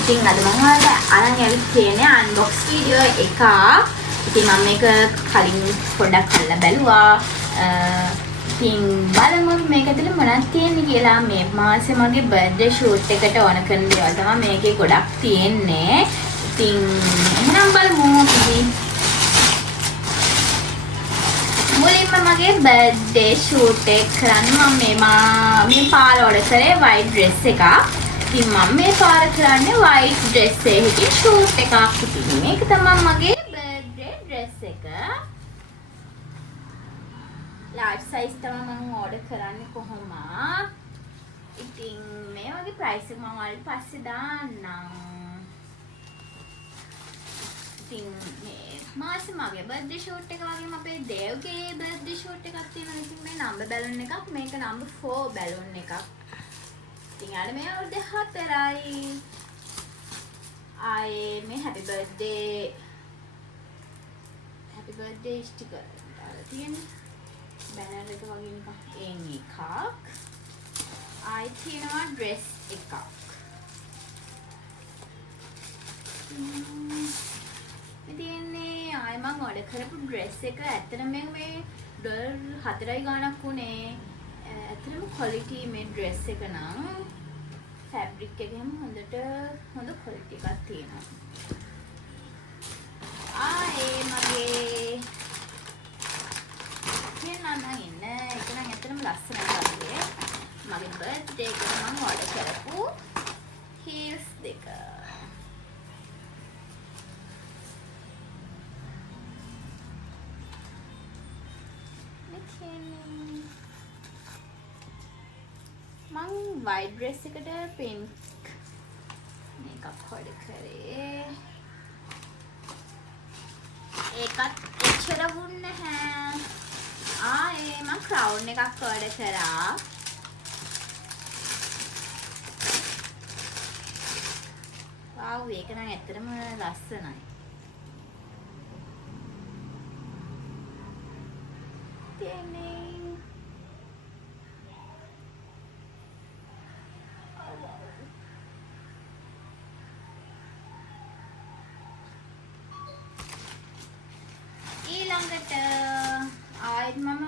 ඉතින් අද මම ඔයාලට අරන් ඇවිත් තියෙන්නේ අන්බොක්ස් වීඩියෝ එකක්. ඉතින් මම මේක කලින් පොඩ්ඩක් අල්ලලා බැලුවා. ඉතින් බලමු මේක ඇතුලේ මොනවද තියෙන්නේ කියලා. මේ මාසේ මගේ බර්ත්ඩේ ෂූට් එකට ඕන කරන දේවල් තමයි මේකේ ගොඩක් තියෙන්නේ. ඉතින් එහෙනම් බලමු. මුලින්ම මගේ බර්ත්ඩේ ෂූට් එක කරන්න මම මේ පාර ඕඩර් කරේ white dress එකක්. ඉතින් මම මේ පාර කරන්නේ white dress එකකින් ෂූට් එකක්. ඉතින් මේක තමයි මගේ බර්ත්ඩේ dress එක. large size තමයි මම ඕඩර් කරන්නේ කොහොමද? ඉතින් මේ වගේ price එක මම ඔයාලට පස්සේ දාන්නම්. ඉතින් මේ මාසේ මගේ බර්ත්ඩේ ෂූට් එක වගේම අපේ දේව්ගේ බර්ත්ඩේ ෂූට් එකක් තියෙනවා. ඉතින් මේ නම්බර් බැලුන් එකක්, මේක නම්බර් 4 බැලුන් එකක්. ඉතින් යාළුවා මේ අවුරුදු 4යි. ආයේ මේ happy birthday sticker දාලා තියෙන්නේ. බැනර් එක වගේ නිකන් එකක්. ආයේ තියෙනවා dress එකක්. ඉතින්නේ ආයෙ මම ඕඩර් කරපු ඩ්‍රෙස් එක ඇත්තටම මේ $4 ගාණක් උනේ. ඇත්තටම ක්වොලිටි මේ ඩ්‍රෙස් එක නම් ෆැබ්‍රික් එකෙම හොඳ ක්වොලිටි එකක් තියෙනවා. ආයේ මගේ කියන්න ඉන්න ඒක නම් ඇත්තටම ලස්සනයි වගේ. මගේ බර්ත්ඩේ එකට මම ඕඩර් කරපු හීල්ස් දෙක. මං white dress එකට pink makeup order කරේ. ඒකත් එච්චර වුණ නැහැ. ආයේ මං crown එකක් order කරා. wow ඒක නම් ඇත්තටම ලස්සනයි. ඊළඟට ආයෙත් මම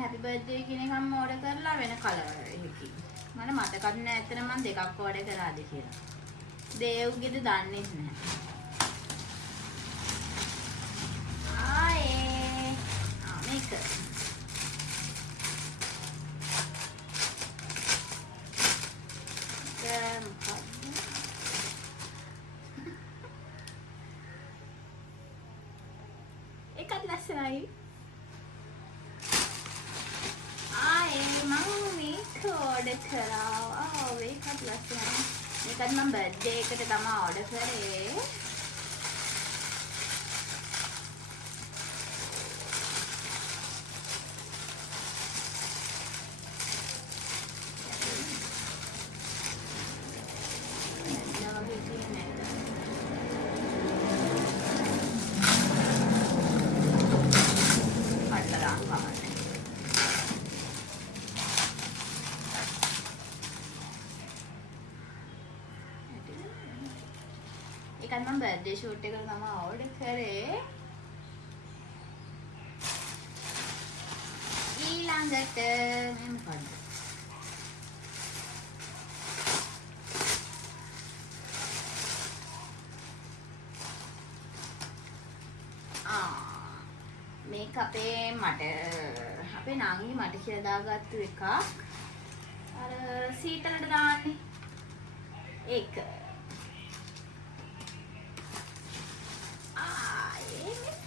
happy birthday කියන එකම ඕඩර් කරලා වෙන කලර් එකකින්. මම මතකත් නැහැ ඇත්තට මම දෙකක් ඕඩර් කරාද කියලා. දේව්ගෙද දන්නේ නැහැ. ආයේ මේක ඒකත් ලස්සනයි. ආයේ මම මේක ඕඩර් කරා. ඒකත් ලස්සනයි. මේකත් මම බර්ත්ඩේ එකට තමයි ඕඩර් කරේ. ඒකත් මම බර්ත්ඩේ ෂූට් එකට තමයි ඕඩර් කරේ. ඊළඟට මොකක්ද? මේක අපේ නංගි මට කියලා දාගත්තු එකක්. අර සීතලට දාන්නේ. ඒක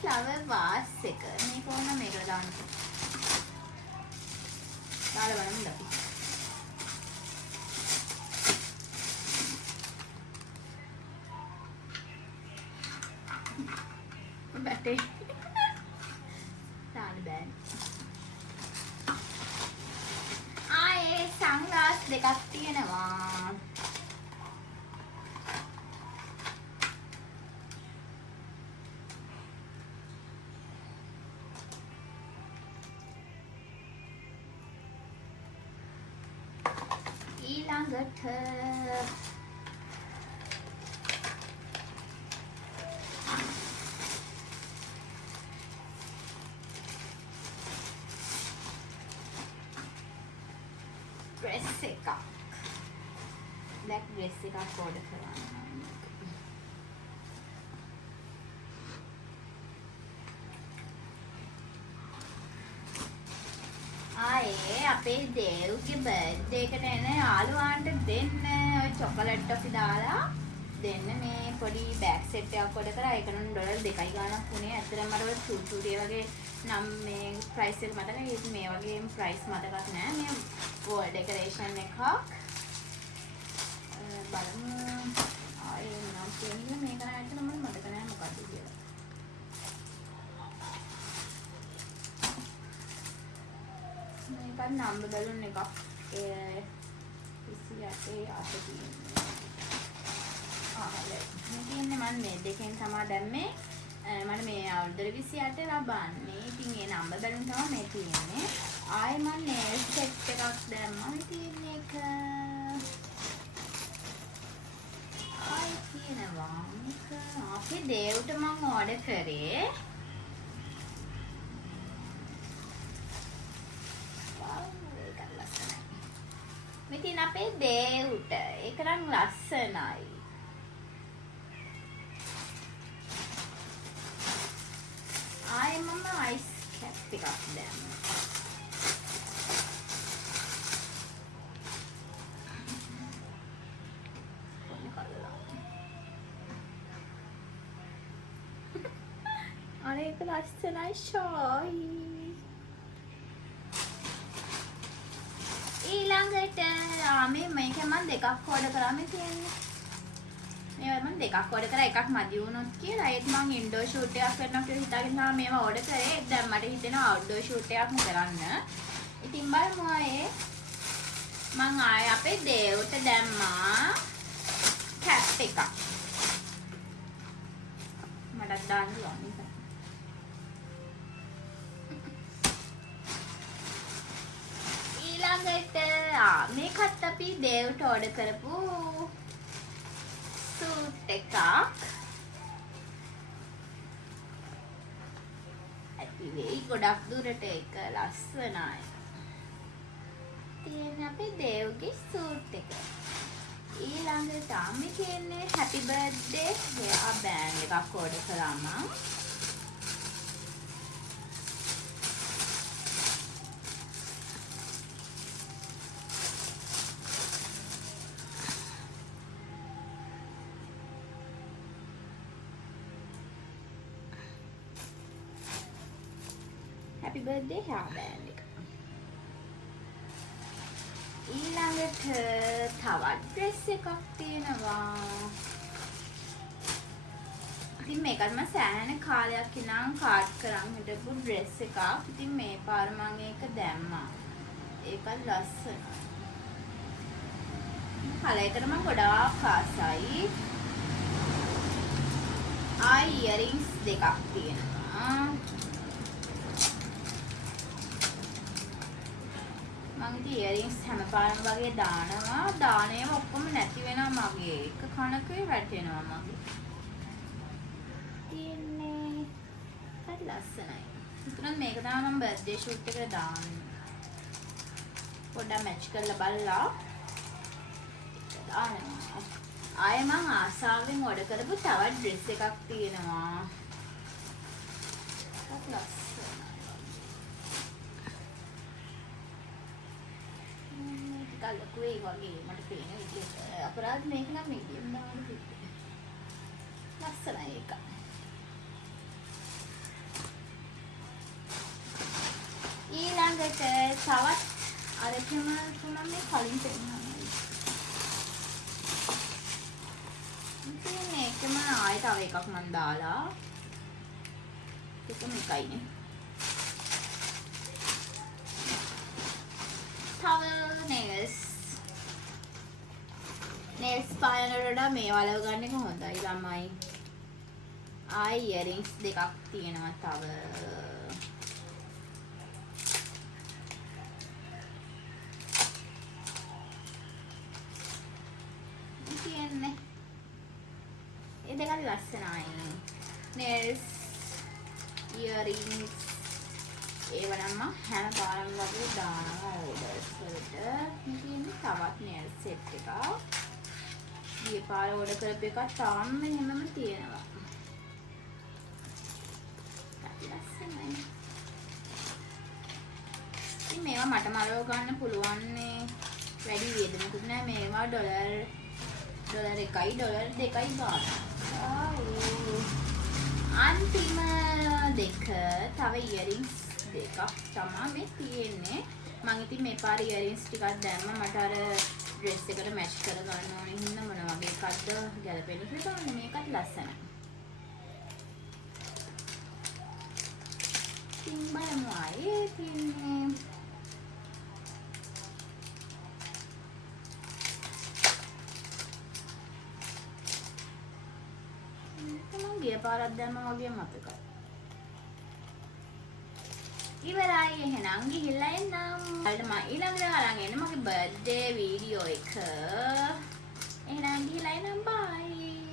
flower vase එක. මේක ඕන මේකට දාන්න. දාලා බලමු අපි. බැටේ. දාන්න බෑ. ආයේ සන්ග්ලාස් දෙකක් තියෙනවා. ඊළඟට dress එකක්. black dress එකක් order කරන්න. ආයේ අපේ දේව්ගේ බර්ත්ඩේ එකට එන යාළුවන්ට දෙන්න ඔය චොකලට් ටොෆි දාලා දෙන්න මේ පොඩි බෑග් සෙට් එකක් order කරා. ඒක නම් $2 2යි ගාණක් වුණේ. ඇත්තටම මට ඔය චූචූරිය වගේ නම් මේ ප්‍රයිස් එක මතකයි. ඒක මේ වගේ ප්‍රයිස් මතකත් නෑ. මේ වෝල් ඩෙකරේෂන් එකක්. බලමු ආයේ නම් කියන්නේ මේක නම් ඇත්තටම මතක නෑ මොකක්ද කියලා. මේක නම්බර් බැලුන් එකක්. 28 අත තියෙනවා. මේ මම මේ දෙකෙන් තමයි දැම්මේ. මම මේ අවුරුදු 28 ලබන්නේ. ඉතින් ඒ නම්බර් බැලුන් තමයි මේ තියෙන්නේ. ආයේ මම නේල් සෙට් එකක් දැම්මා. ඉතින් ඒක ආයේ තියෙනවා. මේක අපේ දේව්ට මම ඕඩර් කරේ. ඒක ලස්සනයි. මෙතින් අපේ දේව්ට ඒක නම් ලස්සනයි. ආයේ මම අයිස් කැප් එකක් දැම්මා. අනේ ඒක ලස්සනයි ෂෝයි. ඊළඟට මේක මම දෙකක් ඕඩර් කරා මේ තියෙන්නේ. මේවා මම දෙකක් ඕඩර් කරා එකක් මදි වුණොත් කියලා. ඒත් මම ඉන්ඩෝර් ෂූට් එකක් කරනවා කියලා හිතාගෙන තමයි මේවා ඕඩර් කරේ. දැන් මට හිතෙනවා අවුට්ඩෝර් ෂූට් එකක්ම කරන්න. ඉතින් බලමු ආයේ මම ආයේ අපේ දේව්ට දැම්මා කැප් එකක්. මටත් දාන්න ඕනේ. ඊළඟට මේකත් අපි දේව්ට ඕඩර් කරපු සූට් එකක්. ඇති වෙයි ගොඩක් දුරට ඒක ලස්සනයි. තියෙන අපේ දේව්ගේ සූට් එක. ඊළඟට අපි කියන්නේ හැපි බර්ත්ඩේ එයා බෑන්ඩ් එකක් ඕඩර් කළා මම. Happy birthday hairband එක. ඊළඟට තවත් ඩ්‍රෙස් එකක් තියෙනවා. ඉතින් මේකත් මම සෑහෙන කාලයක් ඉඳන් කාඩ් කරන් හිටපු ඩ්‍රෙස් එකක්. ඉතින් මේ පාර මම ඒක දැම්මා. ඒකත් ලස්සනයි. කලයකට මම ගොඩාක් ආසයි. ඉයරින්ග්ස් දෙකක් තියෙනවා. මම ඉතින් ඉයරින්ග්ස් හැමපාරම වගේ දානවා. දානේම ඔක්කොම නැති වෙනවා මගේ. එක කනකේ වැටෙනවා මගේ. තියන්නේ හරි ලස්සනයි. ඉතින් මේක තමයි මම බර්ත්ඩේ ෂූට් එකට දාන්නේ. පොඩ්ඩක් මැච් කරලා බලලා දානවා. ආයේ මම ආසාවෙන් ඕඩර් කරපු තවත් ඩ්‍රෙස් එකක් තියෙනවා. ඒක ලස්සනයි. කල්ලකු ඒ වගේ මට පේන විදිහට අපරාධ මේක නම් මීඩියම් දාන්න තිබ්බේ. ලස්සනයි ඒක. ඊළඟට තවත් අරකම තුනක් මේ කලින් පෙන්නනවා. ඉතින් මේකම ආයෙ තව එකක් මම දාලා ඒක මේකයිනේ. තව nails පායනට වඩා මේ වලව ගන්න එක හොඳයි ළමයි. ඉයරින්ග්ස් දෙකක් තියෙනවා තව. තියෙන්නේ ඒ දෙකක් ලස්සනයි. nails earrings ඒව නම් මම හැම පාරම වගේ දානවා ඕඩර්ස් වලට. ඉතින් තවත් nail set එකක්. ගිය පාර ඕඩර් කරපු එකක් තාම එහෙමම තියෙනවා. ලස්සනයි. ඉතින් මේවා මට මරව ගන්න පුළුවන් නේ. වැඩි වියදමකුත් නෑ. මේවා ඩොලර් 1යි ඩොලර් 2යි ගන්න. අන්තිම දෙක තව ඉයරින්ග්ස් දෙකක් තමයි මේ තියෙන්නේ. මම ඉතින් මේ පාර ඉයරින්ග්ස් ටිකක් දැම්ම මට අර ඩ්‍රෙස් එකට මැච් කර ගන්න ඕනේ හින්දා මොන වගේ එකක්ද ගැලපෙන්නේ කියලා බලන්න. මේකත් ලස්සනයි. ඉතින් බලමු ආයේ තියෙන්නේ. ගිය පාරක් දැම්ම වගේ මතකයි. ඉවරයි එහෙනම් ගිහිල්ලා එන්නම්. ඊළඟට මම ඊළඟට අරන් එන්නේ මගේ බර්ත්ඩේ වීඩියෝ එක. එහෙනම් ගිහිල්ලා එන්නම් බයි.